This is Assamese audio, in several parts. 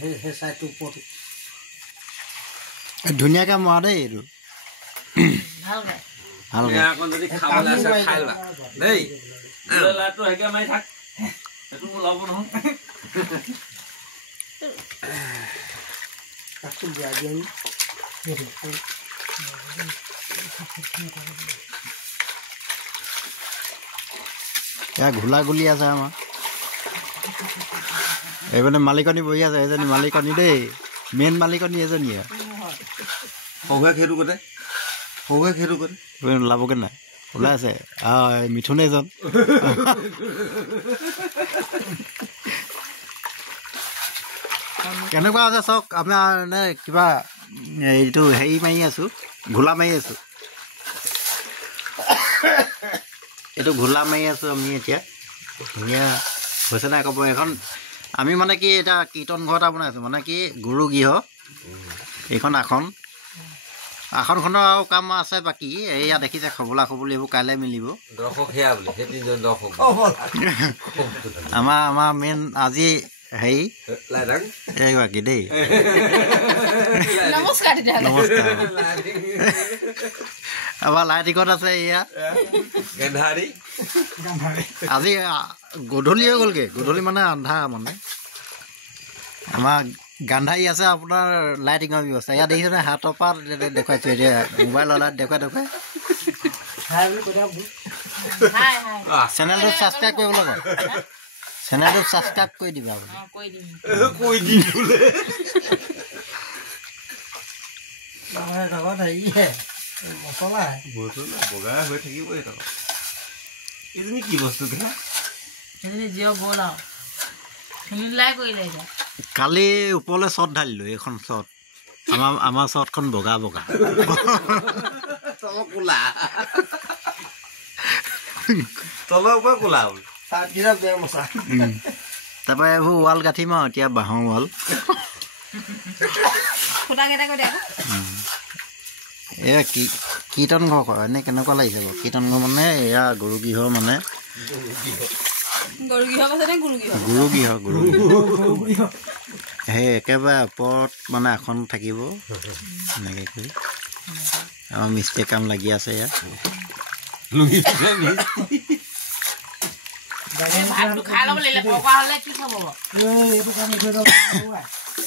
সেই চাইটো ওপৰত ধুনীয়াকৈ মৰা দেই এইটো ঘোলা গুলি আছে আমাৰ এইপিনে মালিকনী বহি আছে এজনী মালিকনী দেই মেইন মালিকনী এজনীয়ে ওলাবগে নাই ওলাই আছে মিথুন এজন কেনেকুৱা আছে চাওক আপোনাৰ নে কিবা এইটো হেৰি মাৰি আছোঁ ঘোলা মাৰি আছোঁ এইটো ঘোলা মাৰি আছোঁ আমি এতিয়া ধুনীয়া হৈছে নাই ক'ব এখন আমি মানে কি এতিয়া কীৰ্তন ঘৰ এটা বনাইছোঁ মানে কি গুৰু গৃহ এইখন আসনখনৰ আৰু কাম আছে বাকী এয়া দেখিছে খবলা খবলি এইবোৰ কাইলৈ মিলিব আমাৰ মেইন আজি হেৰি এইগৰাকী দেই নমস্কাৰ আমাৰ লাইটিকত আছে এয়া আজি গধূলি হৈ গ'লগৈ গধূলি মানে আন্ধাৰ মানে আমাৰ গান্ধাৰী আছে আপোনাৰ লাইটিঙৰ ব্যৱস্থা ইয়াত দেখিছে নে হাতৰ পৰা দেখুৱাইছোঁ এতিয়া মোবাইলৰ লাইট দেখুৱাই চেনেলটো ছাবস্ক্ৰাইব কৰিবলৈ কওঁ চেনেলটো ছাবস্ক্ৰাইব কৰি দিবা কি বস্তু কালি ওপৰলৈ শ্বট ঢালিলোঁ এইখন শ্বট আমাৰ শ্বটখন বগা বগা তাৰপৰা এইবোৰ ৱাল গাঁঠিম আৰু এতিয়া বাঁহৰ ৱাল এয়া কীৰ্তন ঘৰ কৰা এনেই কেনেকুৱা লাগিছে বাৰু কীৰ্তন ঘৰ মানে এয়া গৰু গৃহ মানে গুৰু গৃহ সেই একেবাৰে ওপৰত মানে আসন থাকিব এনেকৈ কৰি আমাৰ মিস্ত্ৰী কাম লাগি আছে ইয়াত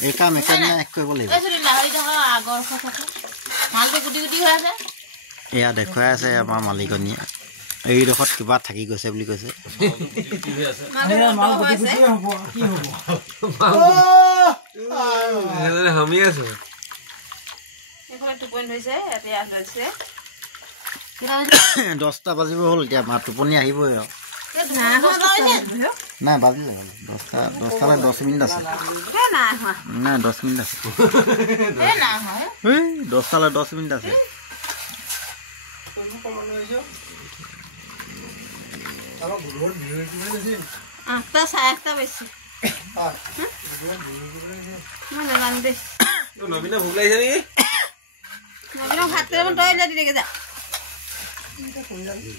এই কাম একেদিনাই শেষ কৰিব লাগিব এয়া দেখুৱাই আছে আমাৰ মালিকনীয়ে এইডোখৰত কিবা থাকি গৈছে বুলি কৈছে দহটা বাজিব হ'ল এতিয়া মা টোপনি আহিবই আৰু নাই বাজিলে হ'ল দহটালৈ 10 মিনিট আছে নাই 10 মিনিট আছে 10টালৈ 10 মিনিট আছে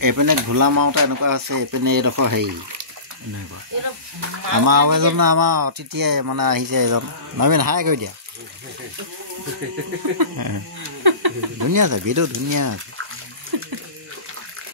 এইপিনে ঘোলা মাৰোঁতে এনেকুৱা হৈছে এইপিনে এইডোখৰ হেৰি এনেকুৱা আমাৰ আৰু এজন আমাৰ অতিথিয়ে মানে আহিছে এজন নবীন হাই কৰি দিয়া ধুনীয়া আছে ভিডিঅ' ধুনীয়া আছে